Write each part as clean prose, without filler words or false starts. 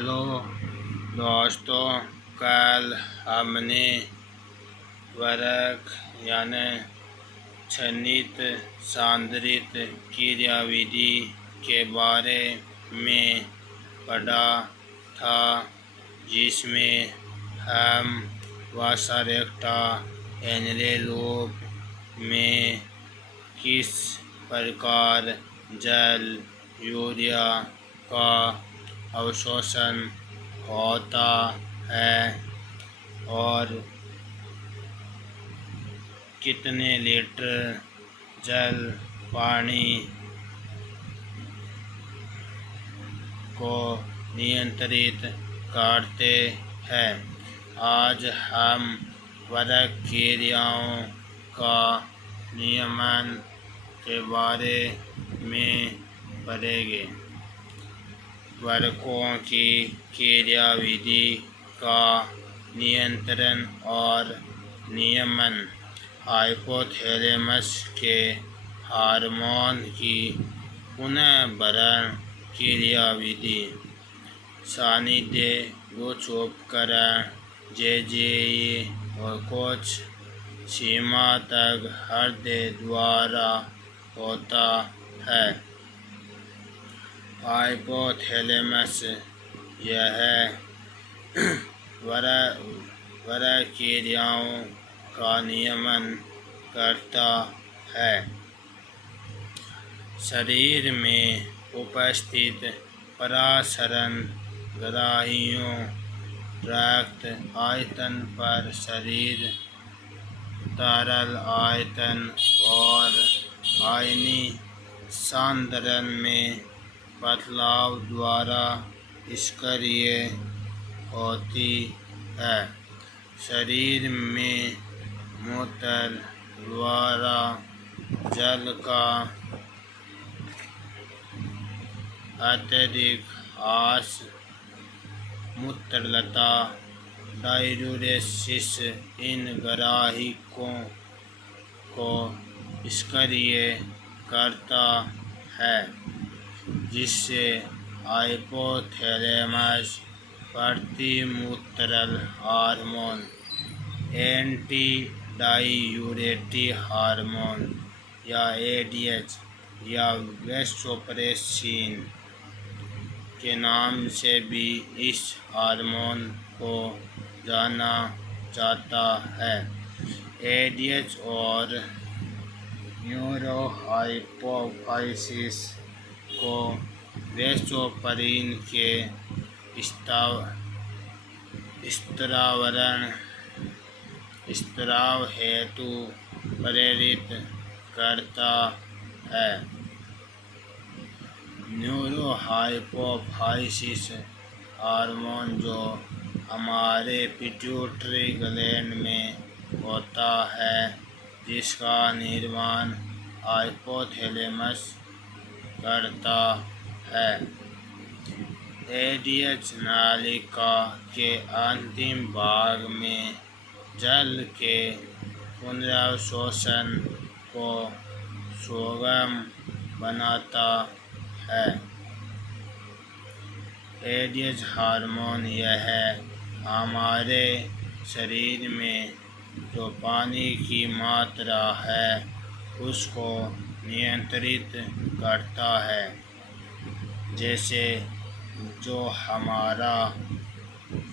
Hello दोस्तों, कल हमने वर्ग यानी छनित सांद्रित क्रियाविधि के बारे में पढ़ा था, जिसमें हम वासरेक्टा एनवेलोप में किस प्रकार जल यूरिया का अवशोषण होता है और कितने लीटर जल पानी को नियंत्रित करते हैं। आज हम वर्ग क्रियाओं का नियमन के बारे में पढ़ेंगे। वर्गों की क्रियाविधि का नियंत्रण और नियमन हाइपोथैलेमस के हार्मोन की पुनर्भरण क्रियाविधि, सानिध्य कुछ उपकरण जेजेई और कुछ सीमा तक हृदय द्वारा होता है। हाइपोथैलेमस यह वर्ग क्रियाओं का नियमन करता है। शरीर में उपस्थित प्रसारण ग्रहियों रक्त आयतन पर शरीर तरल आयतन और आयनी सांद्रण में बदलाव द्वारा निष्क्रिय होती है। शरीर में मूत्र द्वारा जल का अत्यधिक ह्रास मूत्रलता डाययूरेसिस इन ग्रहिकों को निष्क्रिय करता है, जिससे हाइपोथैलेमस प्रतिमूत्रल हार्मोन, एंटी डाययूरेटिक हार्मोन या एडीएच या वैसोप्रेसिन के नाम से भी इस हार्मोन को जाना जाता है। एडीएच और न्यूरोहाइपोफाइसिस को वैसोप्रेसिन के स्त्राव हेतु प्रेरित करता है। न्यूरोहाइपोफाइसिस हार्मोन जो हमारे पिट्यूटरी ग्लैंड में होता है, जिसका निर्माण हाइपोथैलेमस करता है। एडीएच नालिका के अंतिम भाग में जल के पुनर्अवशोषण को सुगम बनाता है। एडीएच हार्मोन यह हमारे शरीर में जो पानी की मात्रा है उसको नियंत्रित करता है। जैसे जो हमारा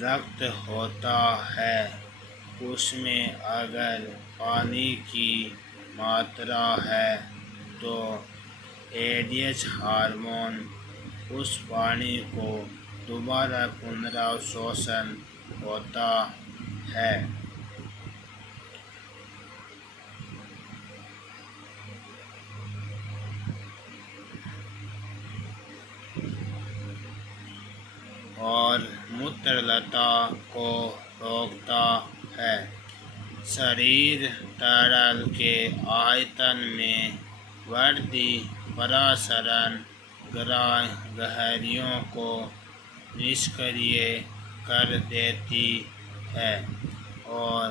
रक्त होता है उसमें अगर पानी की मात्रा है तो एडीएच हार्मोन उस पानी को दोबारा पुनर्अवशोषण होता है। और मूत्रलता को रोकता है। शरीर तरल के आयतन में वृद्धि प्रसारण ग्रहियों को निष्क्रिय कर देती है और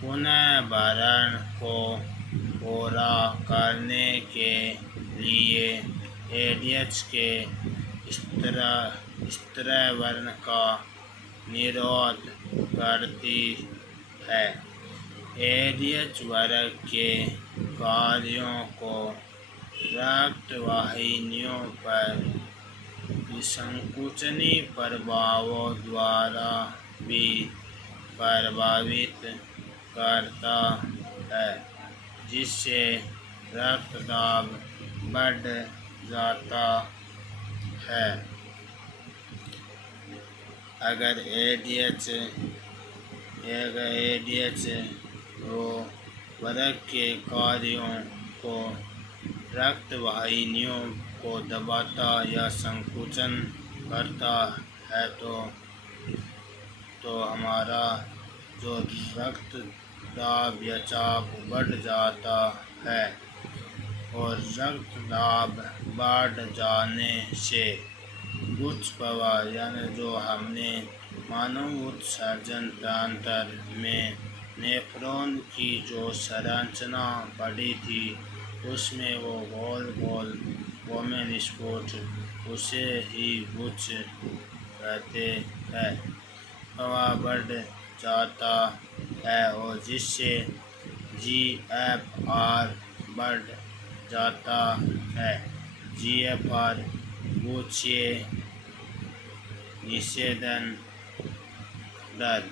पुनर्भरण को पूरा करने के लिए एडीएच के स्त्रैवर्ण का निरोध करती है। एडीएच वर्ग के कार्यों को रक्त वाहिनियों पर संकुचनी प्रभावों द्वारा भी प्रभावित करता है, जिससे रक्तदाब बढ़ जाता है। अगर एडीएच वर्ग के कार्यों को रक्त वाहिनियों को दबाता या संकुचन करता है तो हमारा जो रक्त दाब या चाप बढ़ जाता है, और रक्त दाब बढ़ जाने से गुच्छ प्रवाह यानी जो हमने मानव उत्सर्जन तंत्र में नेफ्रॉन की जो संरचना पड़ी थी, उसमें वो गोल गोल वोमेन स्पॉट, उसे ही गुच्छ कहते हैं, प्रवाह बढ़ जाता है और जिससे GFR बढ़ जाता है। GFR गुच्छीय निषेधन दर।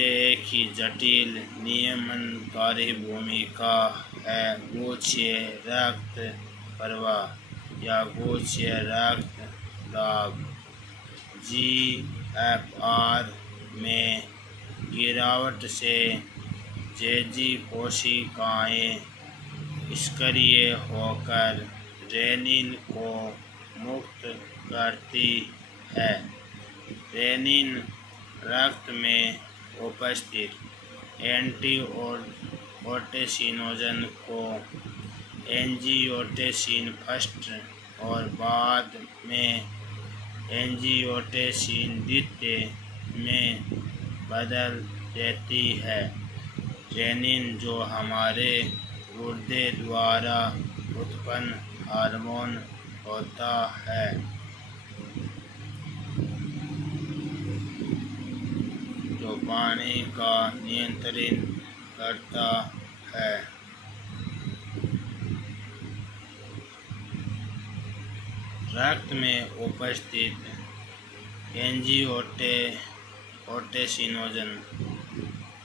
एक ही जटिल नियमनकारी भूमिका है गुच्छीय रक्त प्रवाह या गुच्छीय रक्त दाब। GFR में गिरावट से जेजी कोशिकाएं सक्रिय होकर रेनिन को मुक्त करती है। रेनिन रक्त में उपस्थित एंटीओटेसिनोजन को एंजियोटेंसिन फर्स्ट और बाद में एंजियोटेंसिन द्वितीय में बदल देती है। रेनिन जो हमारे गुर्दे द्वारा उत्पन्न हार्मोन होता है, जो पानी का नियंत्रण करता है। रक्त में उपस्थित एंजियोटेंसिनोजन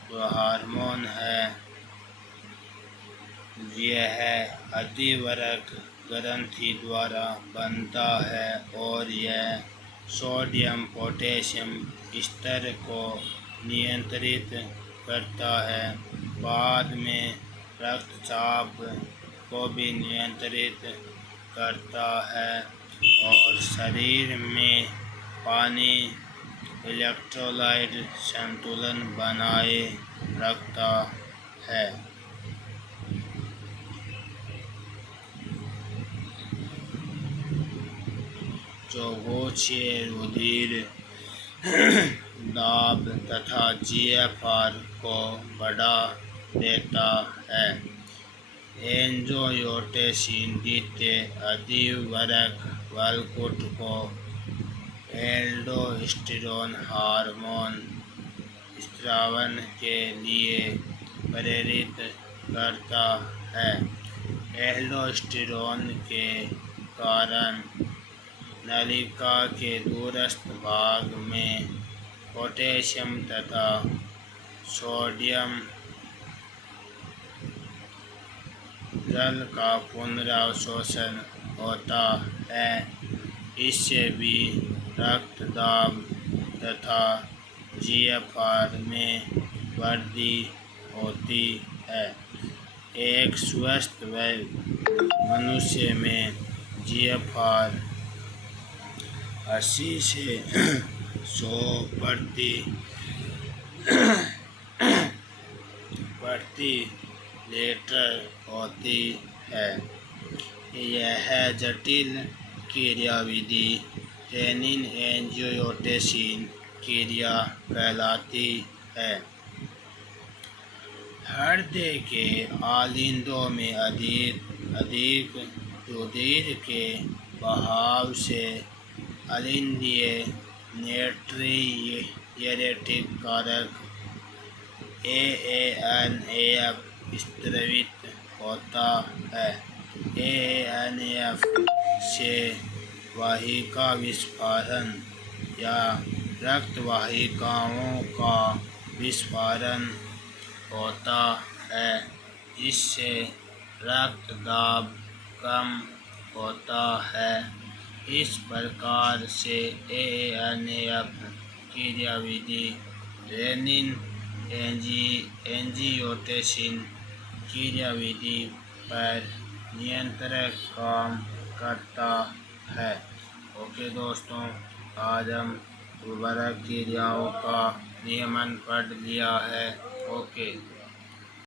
जो हार्मोन है, यह अधिवरक ग्रंथि द्वारा बनता है और यह सोडियम पोटेशियम स्तर को नियंत्रित करता है। बाद में रक्तचाप को भी नियंत्रित करता है और शरीर में पानी इलेक्ट्रोलाइट संतुलन बनाए रखता है। जो गुच्छीय रुधिर दाब तथा GFR को बढ़ा देता है। एंजियोटेंसिन द्वितीय अधिवरक वलकुट को एल्डोस्टेरोन हार्मोन स्रावन के लिए प्रेरित करता है। एल्डोस्टेरोन के कारण नलिका के दूरस्थ भाग में पोटेशियम तथा सोडियम जल का पुनरावशोषण होता है। इससे भी रक्त दाब तथा GFR में वृद्धि होती है। एक स्वस्थ मनुष्य में GFR 80 से 100 प्रति लीटर होती है। यह जटिल क्रियाविधि रेनिन एंजियोटेंसिन क्रिया कहलाती है। हृदय के आलिंदों में अधिक रुधिर के बहाव से अलिंदीय नेट्रियरेटिक कारक AANAF स्रावित होता है। AANAF से वाहिका विस्फारण या रक्त वाहिकाओं का विस्फारण होता है, जिससे रक्त दाब कम होता है। इस प्रकार से AANAF क्रियाविधि रेनिन एंजियोटेंसिन क्रियाविधि पर नियंत्रण काम करता है। ओके दोस्तों, आज हम उर्वरक क्रियाओं का नियमन पढ़ लिया है। ओके।